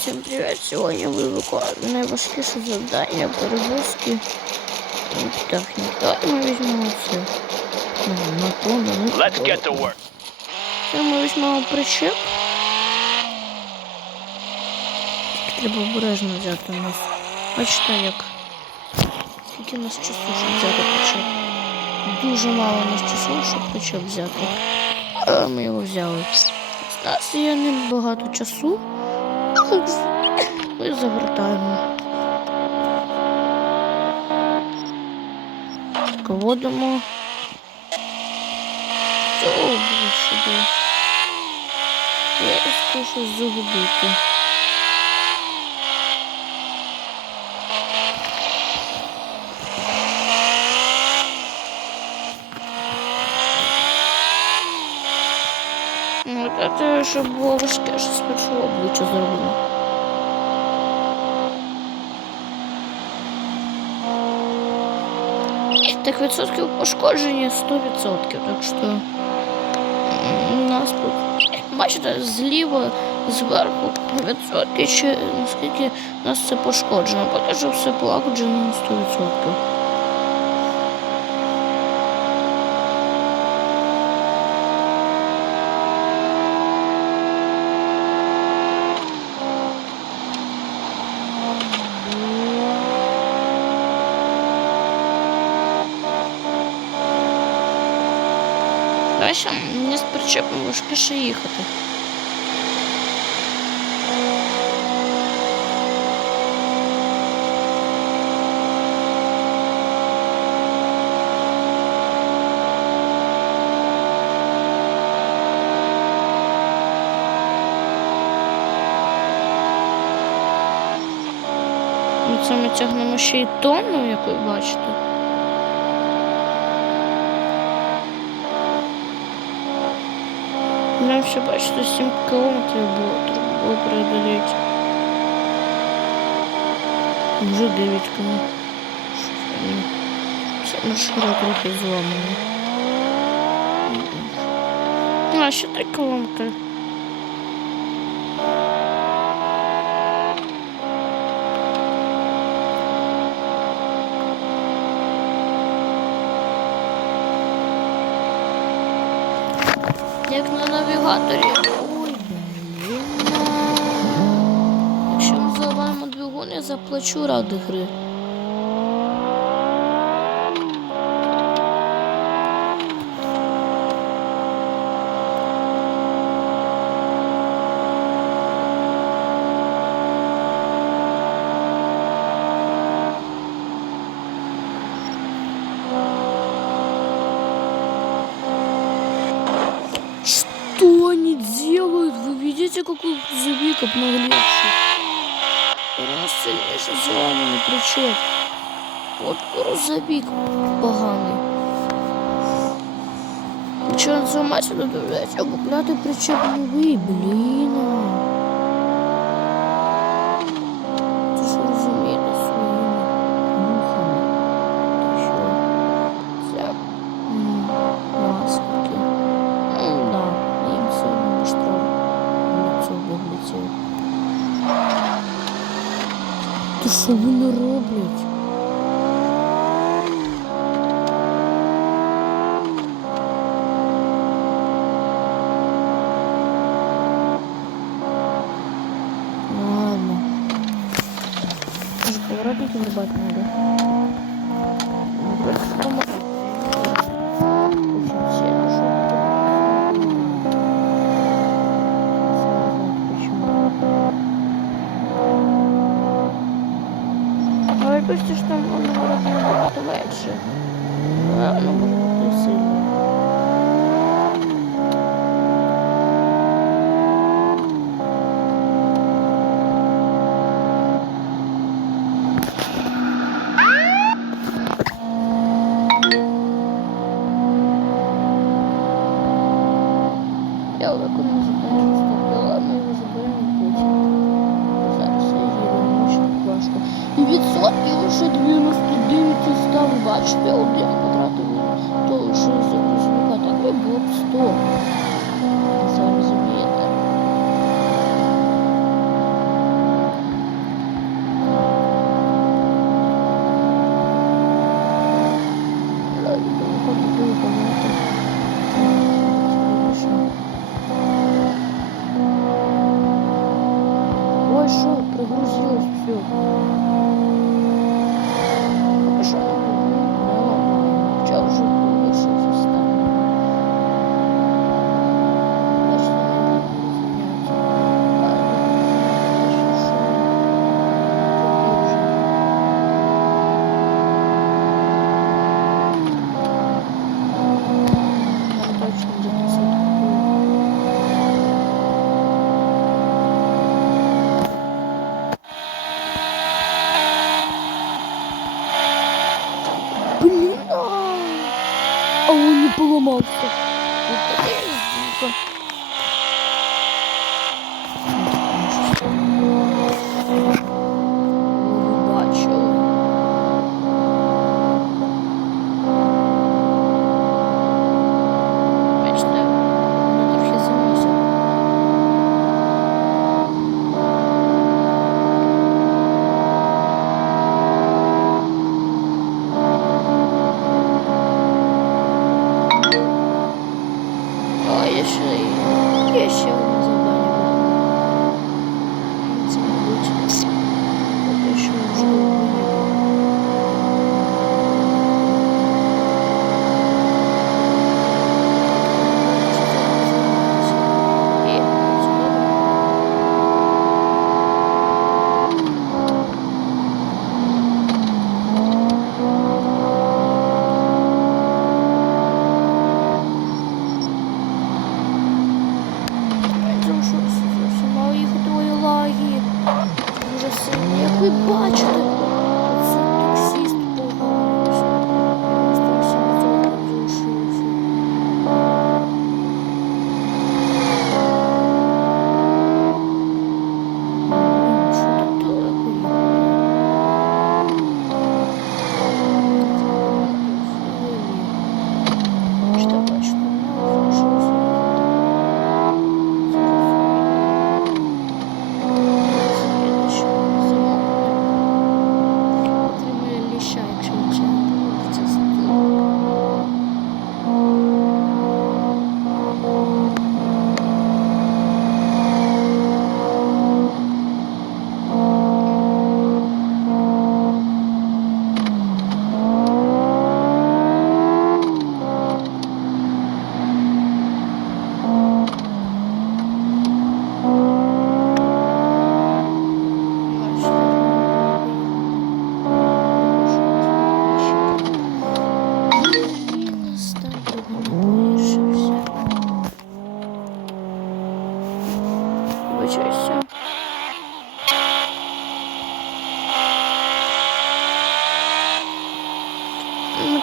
Всім привіт! Сьогодні ви виконуєте найважкіше завдання перевозки техніки. Давайте ми візьмемо це. Ну, на то, на. Let's get to work. Це ми візьмемо причеп. Треба обережно взяти у нас. Бачите як. Скільки у нас часу, щоб взяти причеп. Дуже мало у нас часу, щоб причеп взяти. Але ми його взяли. У нас є небагато часу. Ми завертаємо. Вводимо. О, сюди. Я щось загубити. Це щоб було важке, що спершу обличчя зроблено. Так відсотків пошкодження 100%, так що нас тут, бачите, зліва, зверху відсотки, чи наскільки нас це пошкоджено, поки що все полагоджено на 100%. Бачите, мені з причепом важкіше їхати. Ну, Це ми тягнемо ще й тонну, як бачите. Нам ще бачите, 7 кілометрів було, преодоліти. Вже 9 км. Це машина трохи зламана. А, ще 3 кілометри. Як на навігаторі. Якщо ми зламаємо двигун, я заплачу ради гри. Делают? Вы видите, какой грузовик обнаглевший? Раз сильніше зламаний причеп. От грузовик поганий. Якщо на цьому матчі а купляти причеп новий, блін. Що вони роблять? Ладно. Може поворотники надо? Але пишете, що там воно може набагато легше. А воно може бути сильно. Я отак не І лише вже 99 став, бачите, один потратив на того, що з грузовика, так би було б 100. Tamam olsun.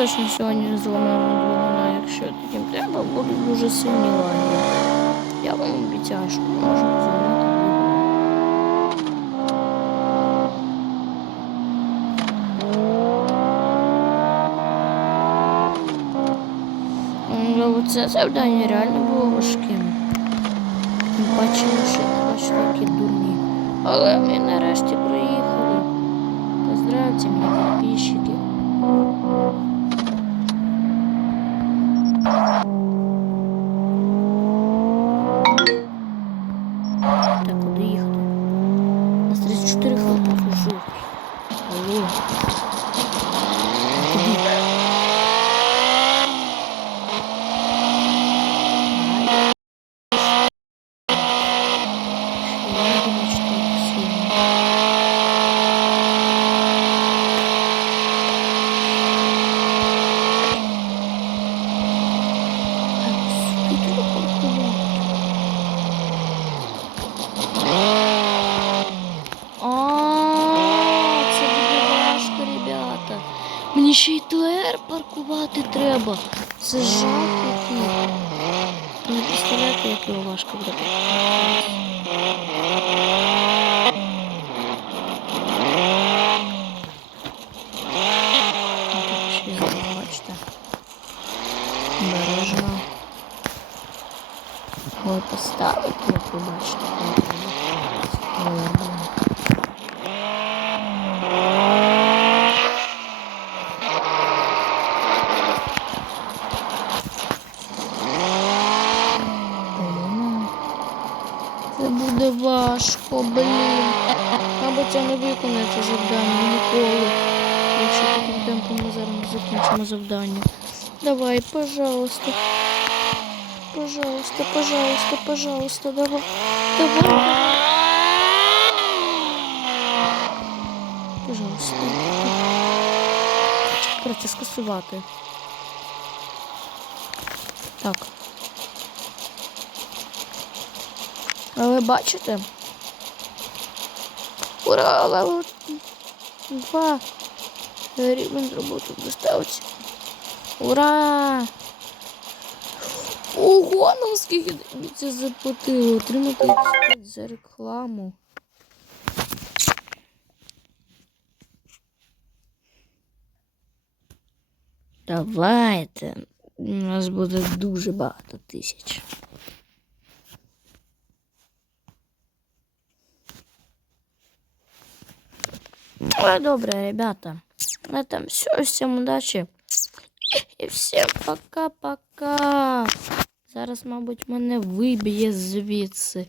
точно сьогодні зламаємо двигуна, якщо таким Я буде буду уже сильнее. Я вам обіцяю, що ми можемо вот двигуна. Ну, це завдання реально було важким. Бачимо, що бачите, які дурні. Але ми нарешті приїхали. Поздравте мене, підписчики. Четыре хлопа хожу. Алло. треба зажати і не представляти, як його важко буде. Бережно його поставити, як ви бачите. важко, блін. Мабуть, я не виконую це завдання ніколи. Якщо таким темпом ми зараз закінчимо завдання. Давай, пожалуйста. Пожалуйста, пожалуйста, пожалуйста, давай. Давай. Пожалуйста. Коротше, скасувати. Так. Але бачите? Левел два. Рівень роботи доставці. Ура! Ого, нам скільки тобі це заплатило? Отримати за рекламу. Давайте. У нас буде дуже багато тисяч. Ой, добре, ребята. На этом все. Всем удачи. І всім пока-пока. Зараз, мабуть, мене виб'є звідси.